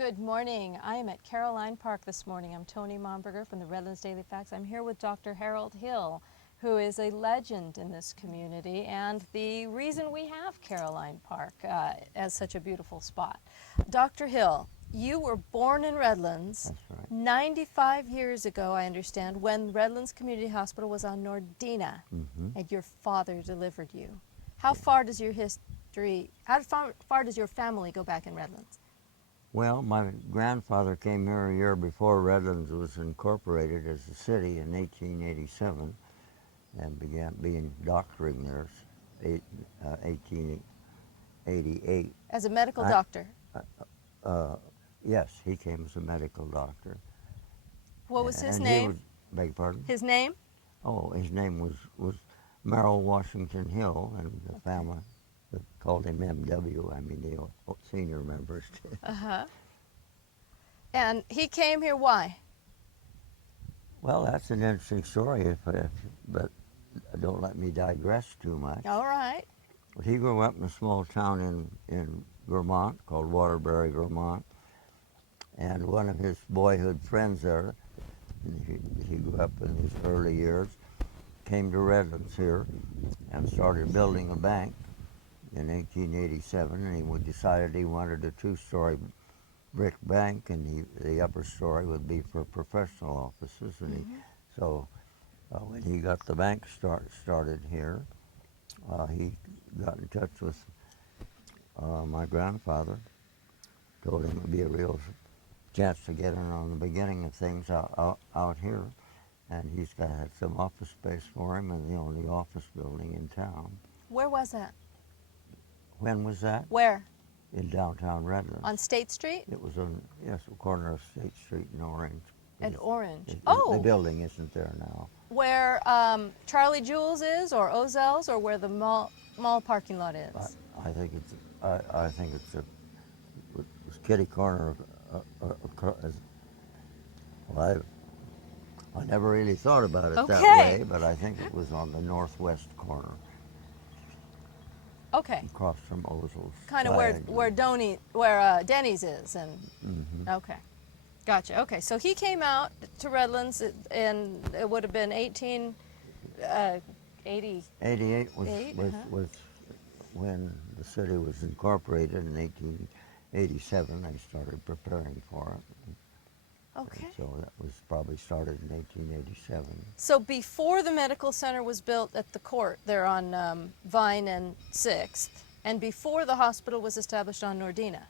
Good morning. I am at Caroline Park this morning. I'm Tony Momberger from the Redlands Daily Facts. I'm here with Dr. Harold Hill, who is a legend in this community and the reason we have Caroline Park as such a beautiful spot. Dr. Hill, you were born in Redlands. That's right. 95 years ago, I understand, when Redlands Community Hospital was on Nordina, and your father delivered you. How far does your far does your family go back in Redlands? Well, my grandfather came here a year before Redlands was incorporated as a city in 1887 and began doctoring there in 1888. As a medical doctor? Yes, he came as a medical doctor. What was his and name? Beg your pardon? His name? Oh, his name was Merrill Washington Hill, and the family called him M.W. I mean, the senior members did. And he came here, why? Well, that's an interesting story, but don't let me digress too much. All right. He grew up in a small town in Vermont called Waterbury, Vermont, and one of his boyhood friends there, he grew up in his early years, came to Redlands here and started building a bank in 1887, and he decided he wanted a two-story brick bank, and the upper story would be for professional offices. And so when he got the bank started here, he got in touch with my grandfather, told him it would be a real chance to get in on the beginning of things out here, and he's had some office space for him in the only office building in town. Where was that? When was that? Where? In downtown Redlands. On State Street? It was on, yes, the corner of State Street and Orange. At Orange. The building isn't there now. Where Charlie Jules is, or Ozell's, or where the mall parking lot is? I think it's kitty corner I never really thought about it that way, but I think it was on the northwest corner. Okay. Across from Ozell's. Kind of where Denny's is, and okay, gotcha. Okay, so he came out to Redlands, and it would have been 1880. 88 was when the city was incorporated in 1887. They started preparing for it. Okay. So that was probably started in 1887. So before the medical center was built at the court there on Vine and 6th, and before the hospital was established on Nordina?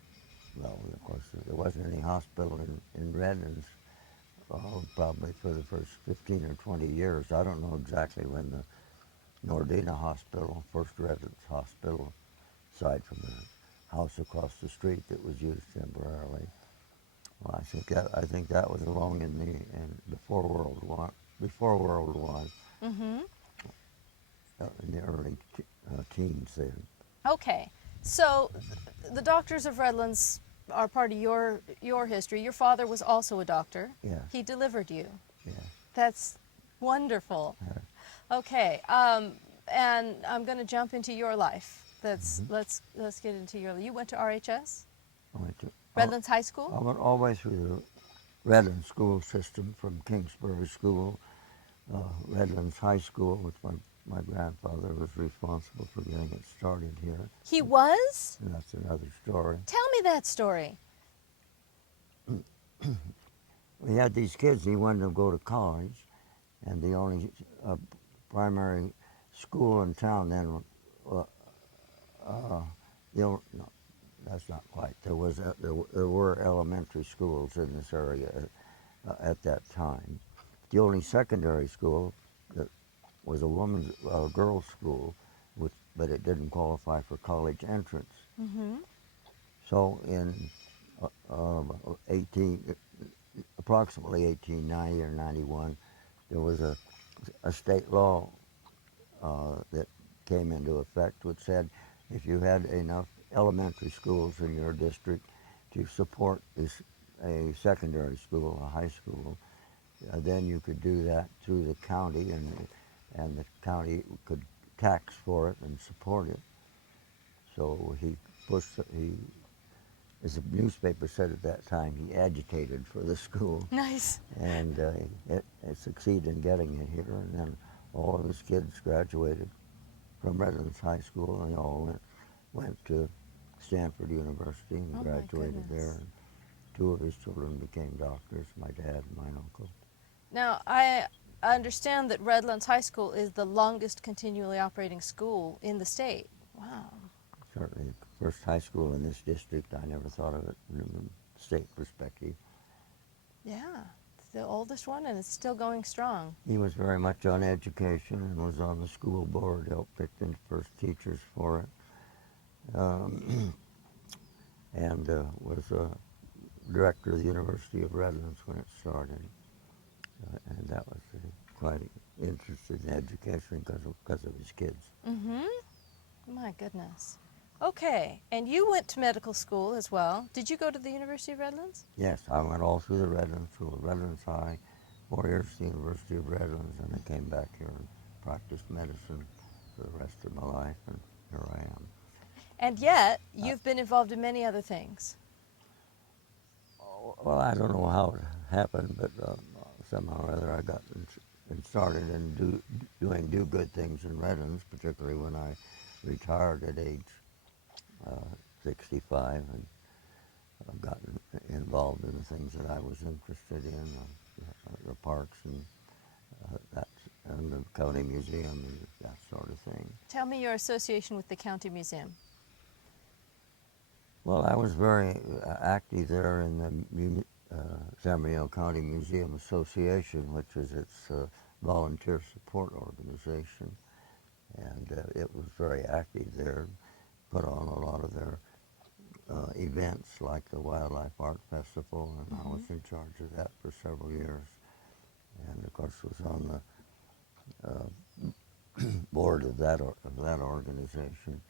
Well, of course, there wasn't any hospital in Redlands probably for the first 15 or 20 years. I don't know exactly when the Nordina Hospital, first Redlands Hospital, aside from the house across the street that was used temporarily. Well, I think that was along before World War in the early teens then. Okay, so the doctors of Redlands are part of your history. Your father was also a doctor. Yeah. He delivered you. Yeah. That's wonderful. Okay, and I'm going to jump into your life. Let's get into your. You went to RHS? I went to Redlands High School? I went all the way through the Redlands school system, from Kingsbury School, Redlands High School, which my grandfather was responsible for getting it started here. He was? And that's another story. Tell me that story. We had these kids, he wanted to go to college, and the only primary school in town then, that's not quite. There were elementary schools in this area at that time. The only secondary school that was a girls' school, but it didn't qualify for college entrance. So in approximately 1890 or 91, there was a state law that came into effect which said if you had enough elementary schools in your district to support a secondary school, a high school, then you could do that through the county, and the county could tax for it and support it. So he as the newspaper said at that time, he agitated for the school. Nice. And it succeeded in getting it here. And then all of his kids graduated from Redlands High School, and they all went to Stanford University and Oh, my graduated there. goodness. And two of his children became doctors, my dad and my uncle. Now, I understand that Redlands High School is the longest continually operating school in the state. Wow. Certainly the first high school in this district. I never thought of it from a state perspective. Yeah, it's the oldest one, and it's still going strong. He was very much on education and was on the school board, helped pick the first teachers for it, and was director of the University of Redlands when it started. And that was quite interested in education because of his kids. Mm-hmm. My goodness. Okay, and you went to medical school as well. Did you go to the University of Redlands? Yes, I went all through the Redlands School, Redlands High, 4 years at the University of Redlands, and I came back here and practiced medicine for the rest of my life, and here I am. And yet, you've been involved in many other things. Well, I don't know how it happened, but somehow or other I got started in doing good things in Redlands, particularly when I retired at age 65, and I've gotten involved in the things that I was interested in, the parks and and the county museum and that sort of thing. Tell me your association with the county museum. Well, I was very active there in the San Bernardino County Museum Association, which is its volunteer support organization, and it was very active there. Put on a lot of their events like the Wildlife Art Festival, and I was in charge of that for several years. And of course was on the board of that organization.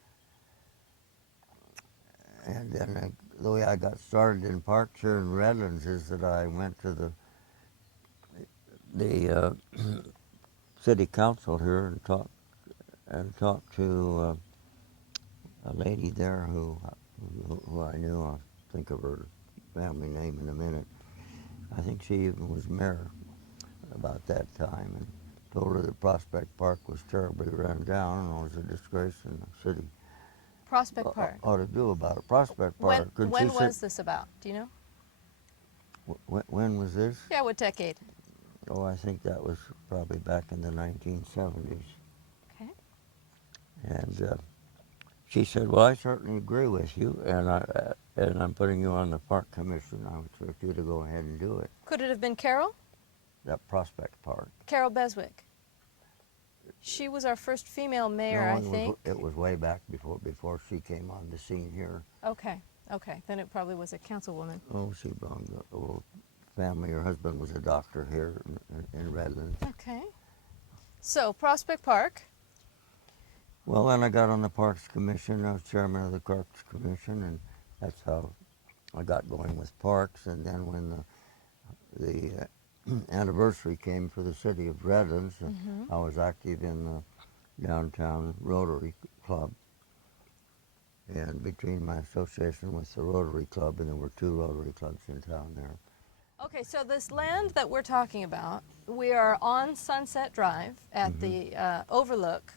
And then the way I got started in parks here in Redlands is that I went to the city council here and talked to a lady there who I knew. I'll think of her family name in a minute. I think she even was mayor about that time, and told her that Prospect Park was terribly run down and was a disgrace in the city. Prospect Park. Ought to do about it. Prospect Park. When was this about? Do you know? When was this? Yeah, what decade? Oh, I think that was probably back in the 1970s. Okay. And she said, "Well, I certainly agree with you, and I'm putting you on the park commission. I would expect you to go ahead and do it." Could it have been Carol? That Prospect Park. Carol Beswick. She was our first female mayor, No, I think. it was way back before she came on the scene here. Okay, okay. Then it probably was a councilwoman. Oh, she belonged to a little family. Her husband was a doctor here in Redlands. Okay. So, Prospect Park. Well, then I got on the Parks Commission. I was chairman of the Parks Commission, and that's how I got going with parks. And then when the anniversary came for the City of Redlands, I was active in the downtown Rotary Club. And between my association with the Rotary Club, and there were 2 Rotary clubs in town there. Okay, so this land that we're talking about, we are on Sunset Drive at the overlook,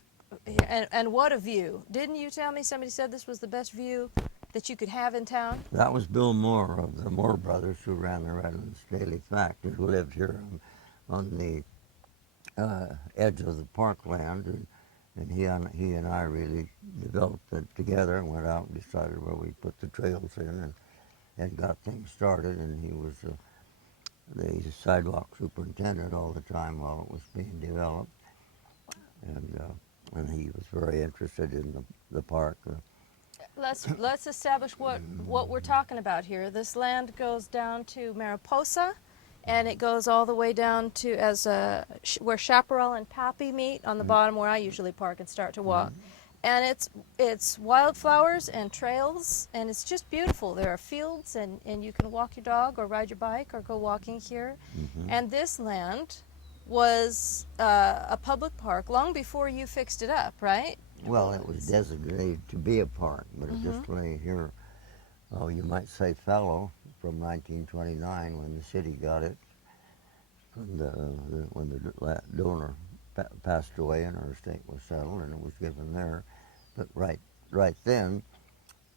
and what a view. Didn't you tell me somebody said this was the best view that you could have in town? That was Bill Moore of the Moore brothers, who ran the Redlands Daily Facts, who lived here on the edge of the parkland, and he and I really developed it together and went out and decided where we put the trails in and got things started. And he was the sidewalk superintendent all the time while it was being developed, and he was very interested in the park. Let's establish what we're talking about here. This land goes down to Mariposa, and it goes all the way down to where Chaparral and Pappy meet on the bottom, where I usually park and start to walk. And it's wildflowers and trails, and it's just beautiful. There are fields, and you can walk your dog or ride your bike or go walking here. And this land was a public park long before you fixed it up, right? Well, it was designated to be a park, but it just lay here oh, you might say fellow, from 1929 when the city got it, when the donor passed away and our estate was settled and it was given there. But right then,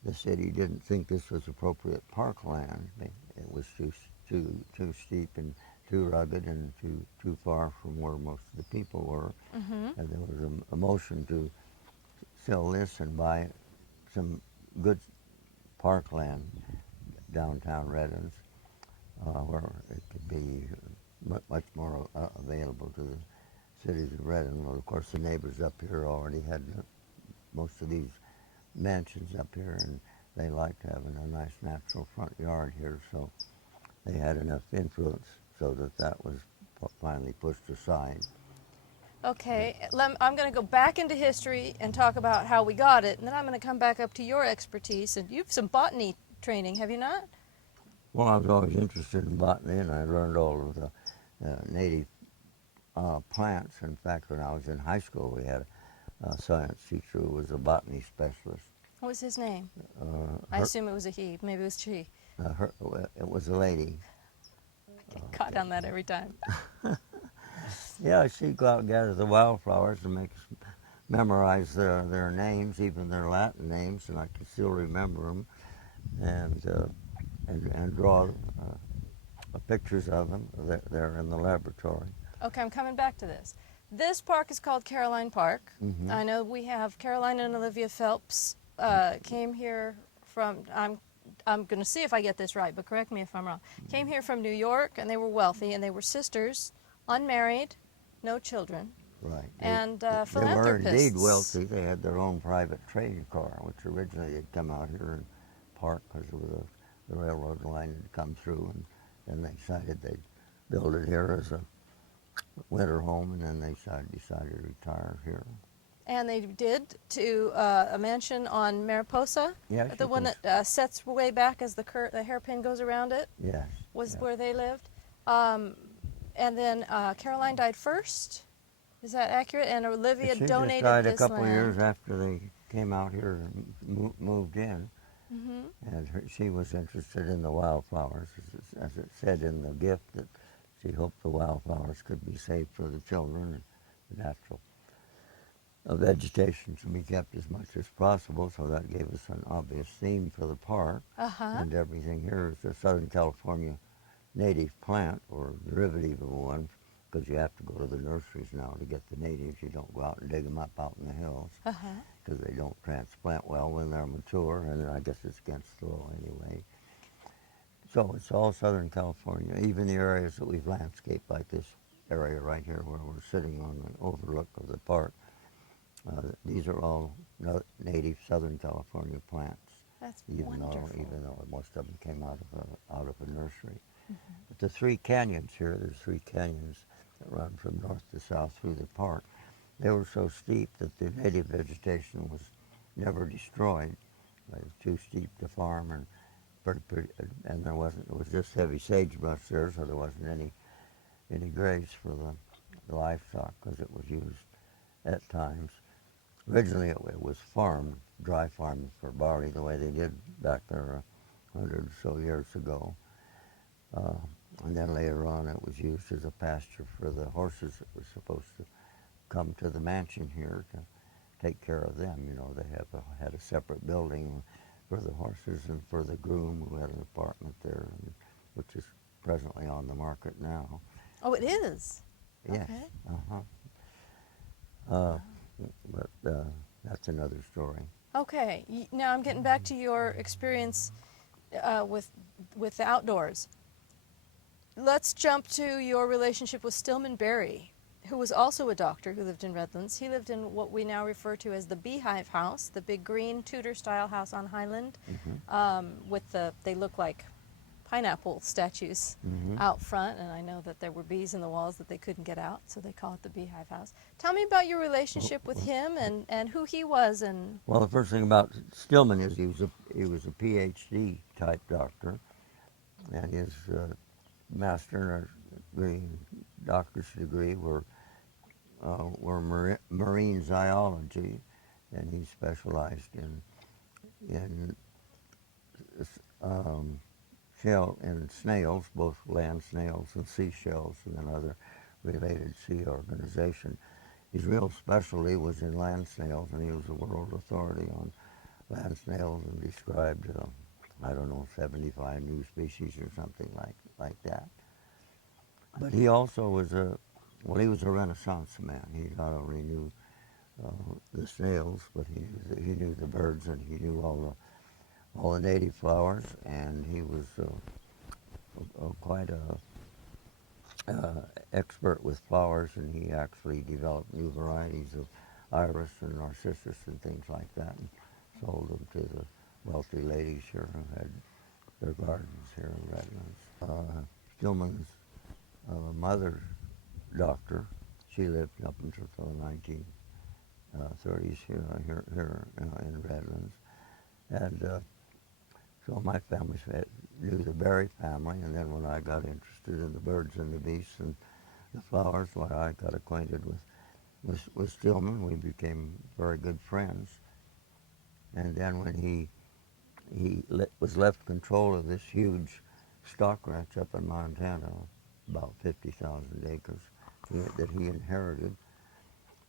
the city didn't think this was appropriate parkland. It was too steep and too rugged and too far from where most of the people were. Mm-hmm. And there was a motion to sell this and buy some good parkland downtown Redlands, where it could be much more available to the cities of Redlands. Well, of course, the neighbors up here already had most of these mansions up here, and they liked having a nice natural front yard here, so they had enough influence so that was finally pushed aside. Okay, I'm going to go back into history and talk about how we got it, and then I'm going to come back up to your expertise. And you've some botany training, have you not? Well, I was always interested in botany, and I learned all of the native plants. In fact, when I was in high school, we had a science teacher who was a botany specialist. What was his name? I Her, assume it was a he. Maybe it was she. it was a lady. Get caught on that every time. Yeah, she'd go out and gather the wildflowers and make us memorize their names, even their Latin names, and I can still remember them, and draw pictures of them. They're in the laboratory. Okay, I'm coming back to this. This park is called Caroline Park. Mm-hmm. I know we have Caroline and Olivia Phelps came here from, I'm going to see if I get this right, but correct me if I'm wrong. Came here from New York, and they were wealthy, and they were sisters, unmarried, no children, Right. and They were philanthropists. indeed wealthy. They had their own private train car, which originally had come out here and parked because the railroad line had come through, and then they decided they'd build it here as a winter home, and then they decided to retire here. And they did to a mansion on Mariposa, Yes, the one that sets way back as the hairpin goes around it, Yes. was yes. where they lived. And then Caroline died first. Is that accurate? And Olivia She donated just died this a couple land. of years after they came out here and moved in. Mm-hmm. And she was interested in the wildflowers, as it said in the gift, that she hoped the wildflowers could be saved for the children, and the natural vegetation to be kept as much as possible. So that gave us an obvious theme for the park. Uh-huh. And everything here is a Southern California native plant, or derivative of one, because you have to go to the nurseries now to get the natives. You don't go out and dig them up out in the hills, Uh-huh. because they don't transplant well when they're mature, and I guess it's against the law anyway. So it's all Southern California, even the areas that we've landscaped, like this area right here where we're sitting on the overlook of the park. These are all native Southern California plants, That's even wonderful. though most of them came out of a nursery. Mm-hmm. But the three canyons here, there's three canyons that run from north to south through the park. They were so steep that the native vegetation was never destroyed. It was too steep to farm, and and there was just heavy sagebrush there, so there wasn't any graze for the livestock, because it was used at times. Originally, it was farmed, dry farmed for barley, the way they did back there 100 or so years ago. And then later on, it was used as a pasture for the horses that were supposed to come to the mansion here to take care of them. You know, they had a separate building for the horses and for the groom, who had an apartment there, which is presently on the market now. Oh, it is? Yes. Okay. But that's another story. Okay, now I'm getting back to your experience with the outdoors. Let's jump to your relationship with Stillman Berry, who was also a doctor who lived in Redlands. He lived in what we now refer to as the Beehive House, the big green Tudor-style house on Highland, with they look like pineapple statues out front, and I know that there were bees in the walls that they couldn't get out, so they call it the Beehive House. Tell me about your relationship with him and who he was. And well, the first thing about Stillman is he was a PhD type doctor, and his master degree, doctor's degree were marine zoology, and he specialized in shell and snails, both land snails and seashells, and another related sea organization. His real specialty was in land snails, and he was a world authority on land snails and described, I don't know, 75 new species or something like that. But he also was he was a Renaissance man. He not only knew the snails, but he knew the birds, and he knew all the native flowers, and he was quite a expert with flowers, and he actually developed new varieties of iris and narcissus and things like that, and sold them to the wealthy ladies here who had their gardens here in Redlands. Stillman's mother, doctor, she lived up until the 1930s here in Redlands, and so my family knew the Berry family, and then when I got interested in the birds and the beasts and the flowers, why I got acquainted with Stillman. We became very good friends. And then when he was left control of this huge stock ranch up in Montana, about 50,000 acres, that he inherited,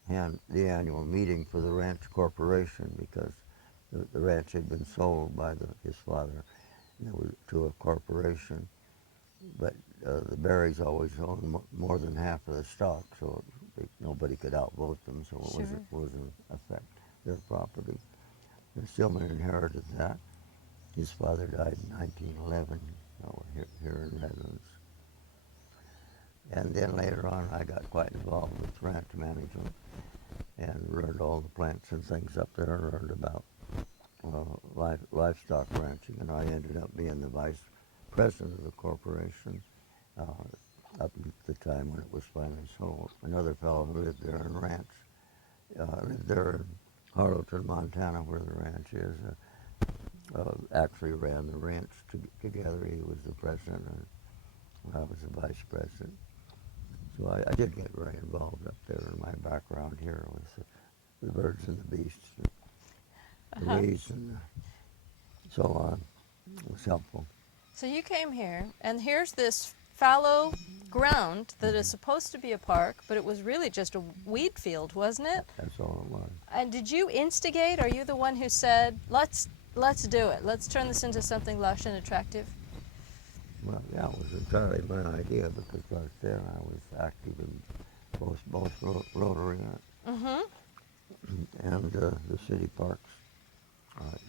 and the annual meeting for the ranch corporation, because the ranch had been sold by his father to a corporation, but the Berries always owned more than half of the stock, so nobody could outvote them, so it wasn't affect their property. And Stillman inherited that. His father died in 1911 here in Redlands. And then later on, I got quite involved with ranch management and learned all the plants and things up there, learned about livestock ranching, and I ended up being the vice president of the corporation up at the time when it was finally sold. Another fellow who lived there in lived there in Harlowton, Montana, where the ranch is, actually ran the ranch together. He was the president, and I was the vice president. So I did get very involved up there, and my background here was the birds and the beasts, the weeds, and so on. It was helpful. So you came here, and here's this fallow ground that is supposed to be a park, but it was really just a weed field, wasn't it? That's all it was. And did you instigate? Are you the one who said, let's do it. Let's turn this into something lush and attractive? Well, yeah, it was entirely my idea, because right there I was active in both Rotary and the city parks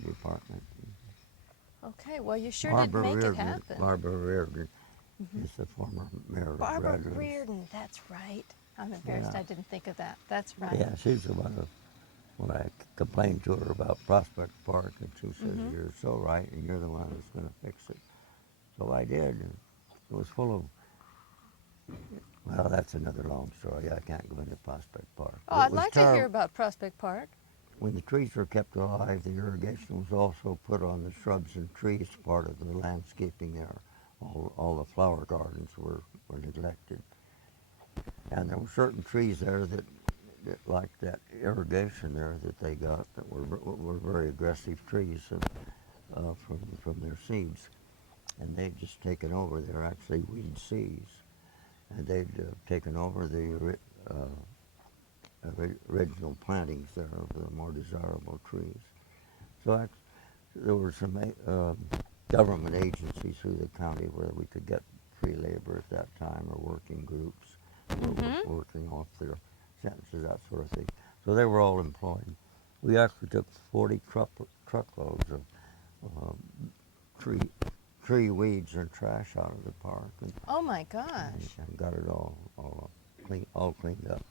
department. Okay, well, you sure did make it happen. Barbara Reardon is the former mayor of Barbara Redlands. Reardon, that's right. I'm embarrassed I didn't think of that. That's right. Yeah, she's the one when I complained to her about Prospect Park, and she says, you're so right, and you're the one that's going to fix it. So I did, and it was full of, well, that's another long story. I can't go into Prospect Park. Oh, I'd like to hear about Prospect Park. When the trees were kept alive, the irrigation was also put on the shrubs and trees part of the landscaping there. All the flower gardens were neglected. And there were certain trees there that like that irrigation there that they got, that were very aggressive trees from their seeds. And they'd just taken over. They're actually weed seeds. And they'd taken over the original plantings there of the more desirable trees. So there were some government agencies through the county where we could get free labor at that time, or working groups working off their sentences, that sort of thing. So they were all employed. We actually took 40 truckloads of tree weeds and trash out of the park. And, oh my gosh. And got it all cleaned up.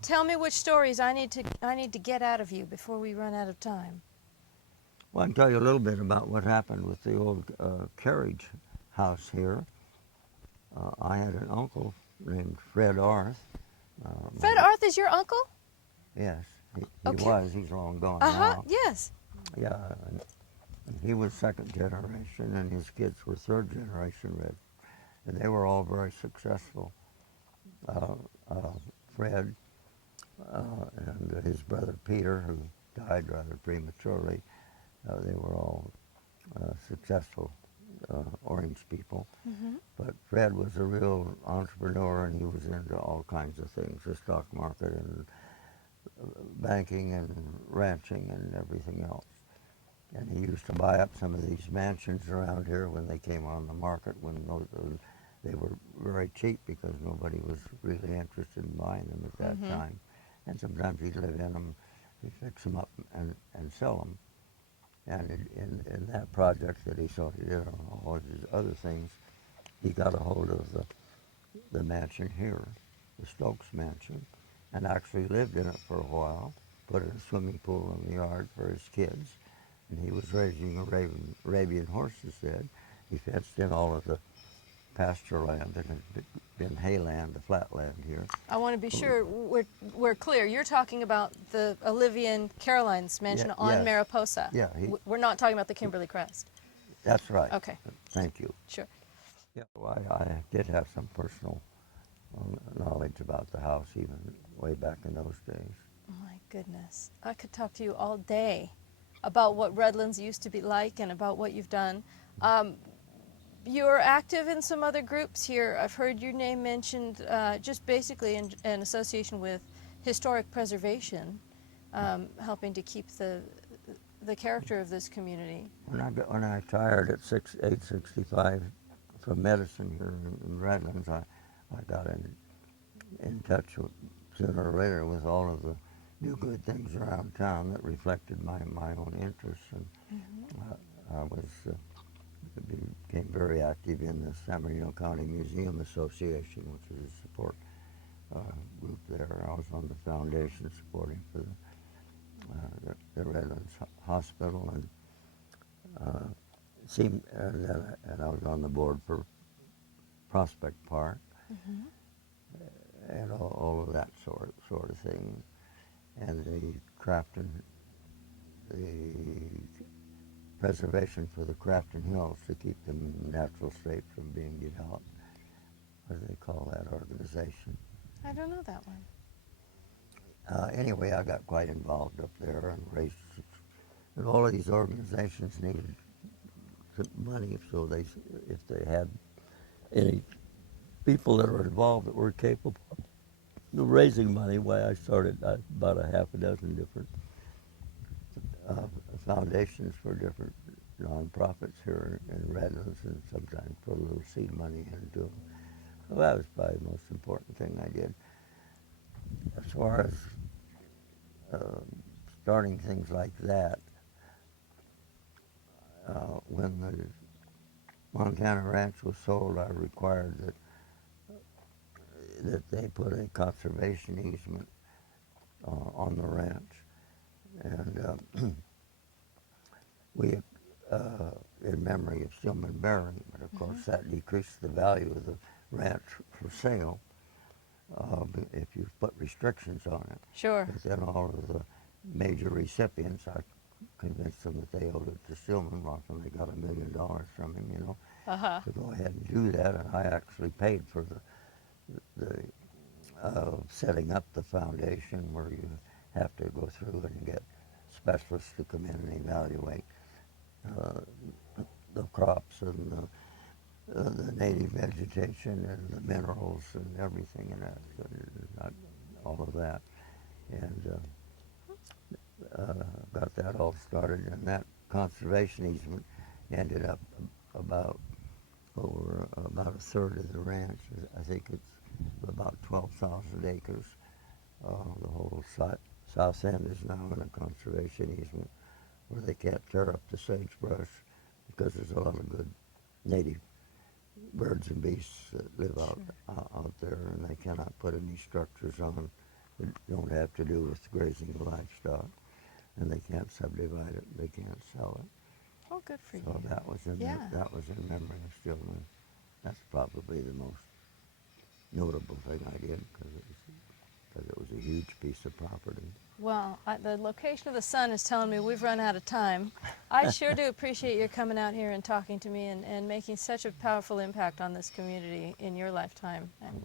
Tell me which stories I need to get out of you before we run out of time. Well, I can tell you a little bit about what happened with the old carriage house here. I had an uncle named Fred Arth. Fred Arth is your uncle? Yes, he Okay. was. He's long gone now. Yes. Yeah, and he was second generation, and his kids were third generation Red, and they were all very successful. Fred and his brother Peter, who died rather prematurely, they were all successful orange people. Mm-hmm. But Fred was a real entrepreneur, and he was into all kinds of things, the stock market and banking and ranching and everything else. And he used to buy up some of these mansions around here when they came on the market, when they were very cheap because nobody was really interested in buying them at that time. And sometimes he'd live in them, he'd fix them up and sell them. And in that project that he sort of did on all of his other things, he got a hold of the mansion here, the Stokes Mansion, and actually lived in it for a while, put a swimming pool in the yard for his kids, and he was raising Arabian horses then. He fenced in all of the pasture land that had been hayland, the flat land here. I want to be sure we're clear. You're talking about the Olivia Caroline's mansion on yes. Mariposa. Yeah, We're not talking about the Kimberly Crest. That's right. Okay. Thank you. Sure. Yeah, well, I did have some personal knowledge about the house even way back in those days. Oh my goodness. I could talk to you all day about what Redlands used to be like and about what you've done. You're active in some other groups here. I've heard your name mentioned just basically in association with historic preservation, helping to keep the character of this community. When I retired at age 65 from medicine here in Redlands, I got in touch sooner or later with all of the new good things around town that reflected my own interests, and I became very active in the San Bernardino County Museum Association, which is a support group there. I was on the foundation supporting for the Redlands Hospital, and and I was on the board for Prospect Park, and all of that sort of thing, and the preservation for the Crafton Hills to keep them in natural state from being developed. What do they call that organization? I don't know that one. Anyway, I got quite involved up there and raised, and all of these organizations needed some money, so if they had any people that were involved that were capable of raising money, why I started about a half a dozen different foundations for different nonprofits here in Redlands, and sometimes put a little seed money into them. So that was probably the most important thing I did. As far as starting things like that, when the Montana Ranch was sold, I required that they put a conservation easement on the ranch, and we, in memory of Stillman Berry, but of course that decreased the value of the ranch for sale if you put restrictions on it. Sure. But then all of the major recipients, I convinced them that they owed it to Stillman. They got $1 million from him, to go ahead and do that, and I actually paid for the setting up the foundation, where you have to go through and get specialists to come in and evaluate the crops and the native vegetation and the minerals and everything, and all of that, and got that all started. And that conservation easement ended up about a third of the ranch. I think it's about 12,000 acres. The whole south end is now in a conservation easement where they can't tear up the sagebrush because there's a lot of good native birds and beasts that live out there, and they cannot put any structures on that don't have to do with grazing livestock, and they can't subdivide it, they can't sell it. Oh, good for you. So that was in memory of Stillman. That's probably the most notable thing I did, because it was a huge piece of property. Well, the location of the sun is telling me we've run out of time. I sure do appreciate your coming out here and talking to me and making such a powerful impact on this community in your lifetime. I'm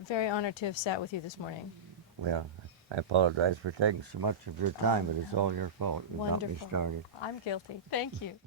very honored to have sat with you this morning. Well, I apologize for taking so much of your time, but it's all your fault. You got me started. I'm guilty. Thank you.